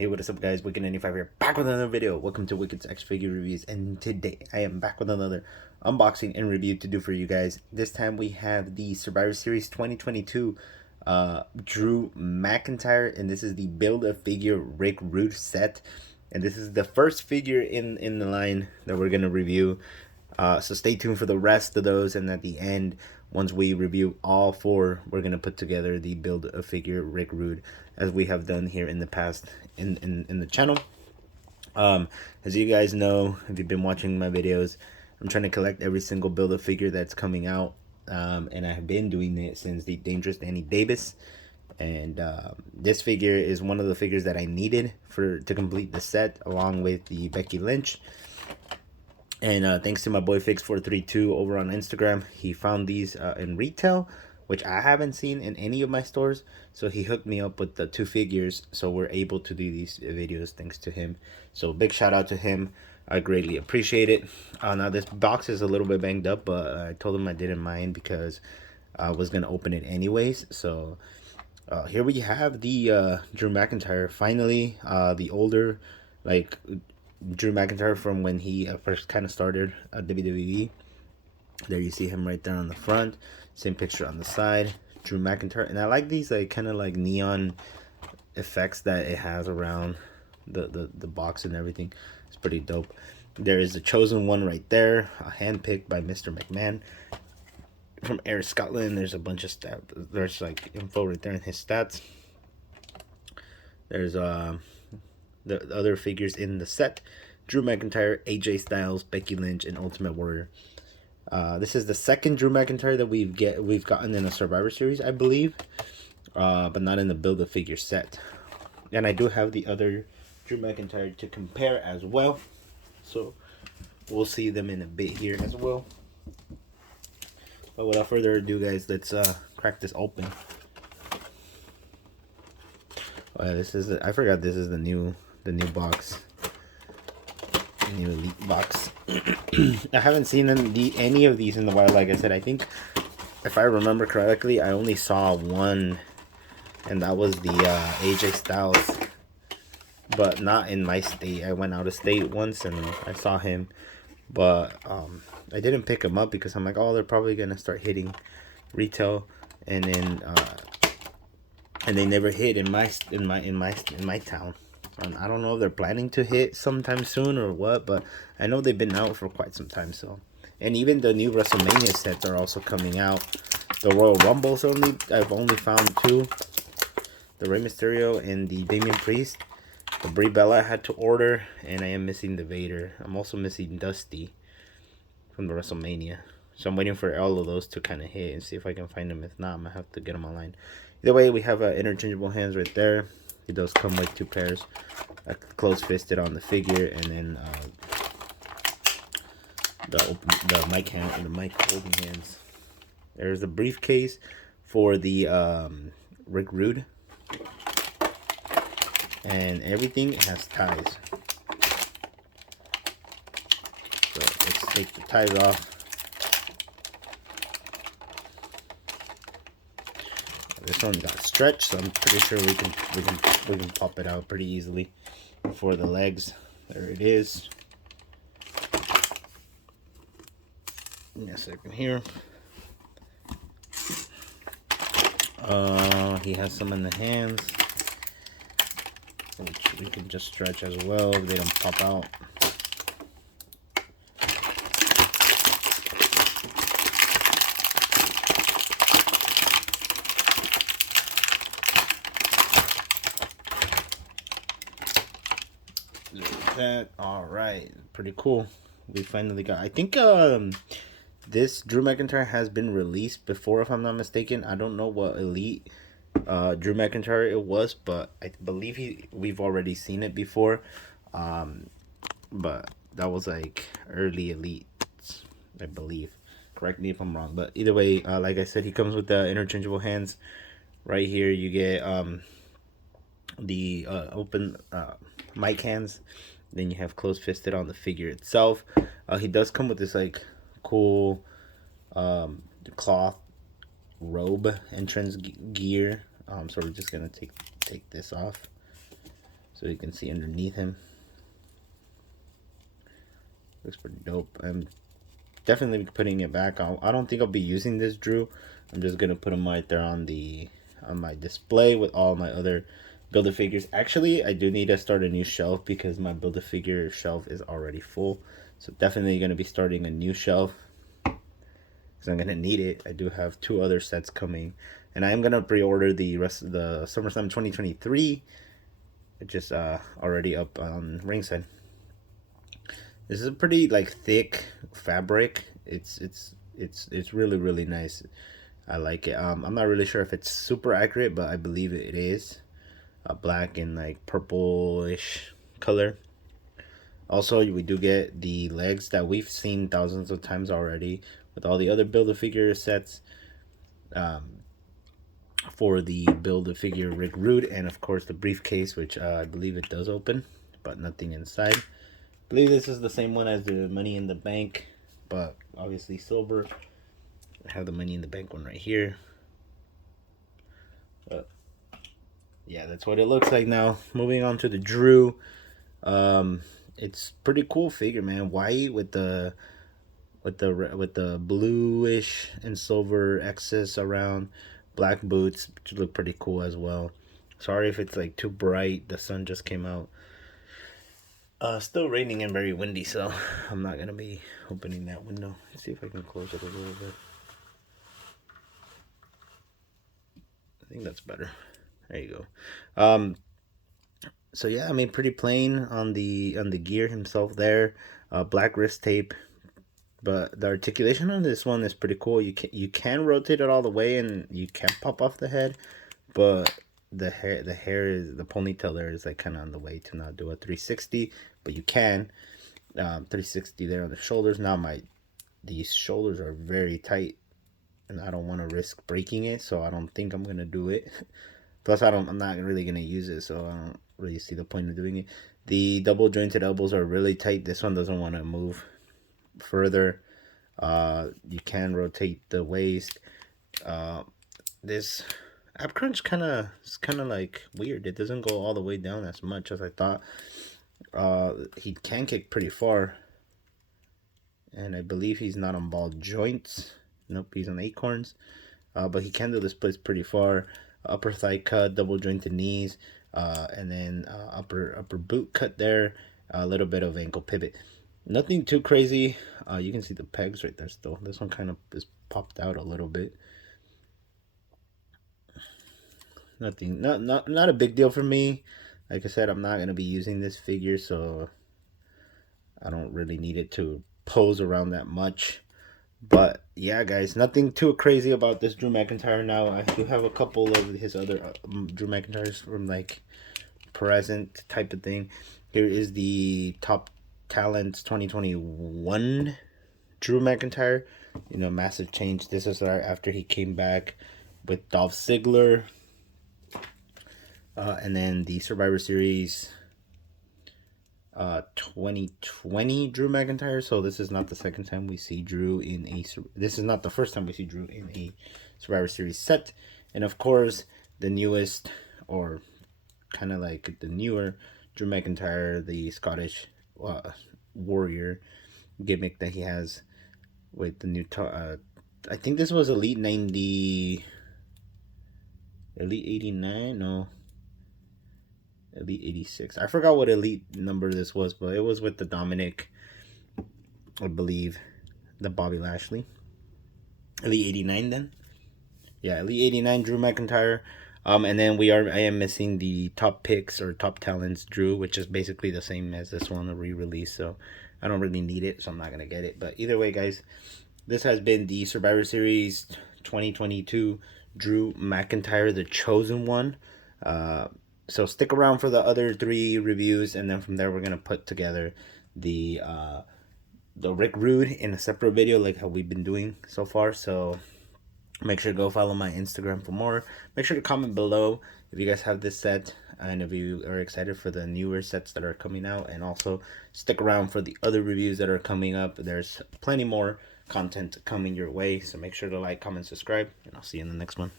Hey, what is up, guys? Wicked95 here, back with another video. Welcome to Wicked's X Figure Reviews, and today I am back with another unboxing and review to do for you guys. This time we have the Survivor Series 2022 Drew McIntyre, and this is the Build-A-Figure Rick Rude set. And this is the first figure in the line that we're going to review. So stay tuned for the rest of those, and at the end, once we review all four, we're going to put together the Build-A-Figure Rick Rude, as we have done here in the past in the channel. As you guys know, if you've been watching my videos, I'm trying to collect every single Build-A-Figure that's coming out, and I have been doing it since the Dangerous Danny Davis. And this figure is one of the figures that I needed to complete the set, along with the Becky Lynch. And thanks to my boy Fix432 over on Instagram, he found these in retail, which I haven't seen in any of my stores. So he hooked me up with the two figures, so we're able to do these videos thanks to him. So big shout out to him. I greatly appreciate it. Now this box is a little bit banged up, but I told him I didn't mind because I was going to open it anyways. So here we have the Drew McIntyre, finally, the older, like, Drew McIntyre from when he first kind of started at WWE. There you see him right there on the front. Same picture on the side. Drew McIntyre. And I like these like kind of like neon effects that it has around the box and everything. It's pretty dope. There is the chosen one right there, handpicked by Mr. McMahon from Air Scotland. There's a bunch of stats. There's like info right there in his stats. There's the other figures in the set: Drew McIntyre, AJ Styles, Becky Lynch, and Ultimate Warrior. This is the second Drew McIntyre that we've gotten in a Survivor Series, I believe, but not in the Build-A-Figure set. And I do have the other Drew McIntyre to compare as well, so we'll see them in a bit here as well. But without further ado, guys, let's crack this open. Oh yeah, this is I forgot this is the new box, the new Elite box. I haven't seen any of these in a while. Like I said, I think if I remember correctly, I only saw one, and that was the AJ Styles, but not in my state. I went out of state once and I saw him, but I didn't pick him up because I'm like, oh, they're probably gonna start hitting retail, and then and they never hit in my town. And I don't know if they're planning to hit sometime soon or what, but I know they've been out for quite some time. So, and even the new WrestleMania sets are also coming out. The Royal Rumbles I've only found two: the Rey Mysterio and the Damian Priest. The Brie Bella I had to order, and I am missing the Vader. I'm also missing Dusty from the WrestleMania. So I'm waiting for all of those to kind of hit and see if I can find them. If not, I'm gonna have to get them online. Either way, we have interchangeable hands right there. It does come with two pairs, close-fisted on the figure, and then the mic holding hands. There's a briefcase for the Rick Rude, and everything has ties. So let's take the ties off. This one got stretched, so I'm pretty sure we can pop it out pretty easily. For the legs, there it is. Give me a second here. He has some in the hands, which we can just stretch as well if they don't pop out. That all right, pretty cool. We finally got, I think this Drew McIntyre has been released before, if I'm not mistaken. I don't know what Elite Drew McIntyre it was, but I believe we've already seen it before. But that was like early Elite, I believe. Correct me if I'm wrong, but either way, like I said, he comes with the interchangeable hands. Right here you get the open mic hands. Then you have close-fisted on the figure itself. He does come with this like cool cloth robe entrance gear. So we're just gonna take this off. so you can see underneath him. Looks pretty dope. I'm definitely putting it back. I don't think I'll be using this Drew. I'm just gonna put him right there on my display with all my other Build-A-Figures. Actually, I do need to start a new shelf because my Build-A-Figure shelf is already full. So definitely gonna be starting a new shelf because I'm gonna need it. I do have 2 other sets coming, and I am gonna pre-order the rest of the SummerSlam 2023. It's just already up on Ringside. This is a pretty like thick fabric. It's really nice. I like it. I'm not really sure if it's super accurate, but I believe it is. Black and like purplish color. Also, we do get the legs that we've seen thousands of times already with all the other Build-A-Figure sets. For the Build-A-Figure Rick Rude, and of course the briefcase, which I believe it does open, but nothing inside. I believe this is the same one as the Money in the Bank, but obviously silver. I have the Money in the Bank one right here. But yeah, that's what it looks like now. Moving on to the Drew. It's pretty cool figure, man. White with the bluish and silver excess around. Black boots, which look pretty cool as well. Sorry if it's like too bright. The sun just came out. Still raining and very windy, so I'm not gonna be opening that window. Let's see if I can close it a little bit. I think that's better. There you go. So yeah, I mean, pretty plain on the gear himself there. Black wrist tape, but the articulation on this one is pretty cool. You can rotate it all the way, and you can pop off the head, but the hair is the ponytail there is like kind of on the way to not do a 360, but you can 360 there on the shoulders. Now these shoulders are very tight, and I don't want to risk breaking it, so I don't think I'm gonna do it. Plus, I'm not really gonna use it, so I don't really see the point of doing it. The double jointed elbows are really tight. This one doesn't want to move further. You can rotate the waist. This ab crunch is kind of like weird. It doesn't go all the way down as much as I thought. He can kick pretty far, and I believe he's not on ball joints. Nope, he's on acorns. But he can do the splits pretty far. Upper thigh cut, double jointed knees, and then upper boot cut there. A little bit of ankle pivot. Nothing too crazy. You can see the pegs right there still. This one kind of is popped out a little bit. Nothing, not a big deal for me. Like I said, I'm not gonna be using this figure, so I don't really need it to pose around that much. But yeah, guys, nothing too crazy about this Drew McIntyre. Now I do have a couple of his other Drew McIntyres from like present type of thing. Here is the Top Talents 2021 Drew McIntyre. You know, massive change. This is right after he came back with Dolph Ziggler. And then the Survivor Series 2020 Drew McIntyre. So this is not the second time we see Drew in a... This is not the first time we see Drew in a Survivor Series set. And of course, the newest, or kind of like the newer Drew McIntyre, the Scottish warrior gimmick that he has with the new... I think this was Elite 90... Elite 89? No. Elite 86. I forgot what elite number this was, but it was with the Dominic, I believe, the Bobby Lashley. Elite 89 then. Yeah, Elite 89 Drew McIntyre. And then I am missing the Top Picks or Top Talents Drew, which is basically the same as this one, a re-release. So I don't really need it, so I'm not going to get it. But either way, guys, this has been the Survivor Series 2022 Drew McIntyre, the chosen one. So stick around for the other 3 reviews, and then from there we're gonna put together the Rick Rude in a separate video, like how we've been doing so far. So make sure to go follow my Instagram for more. Make sure to comment below if you guys have this set and if you are excited for the newer sets that are coming out, and also stick around for the other reviews that are coming up. There's plenty more content coming your way, so make sure to like, comment, subscribe, and I'll see you in the next one.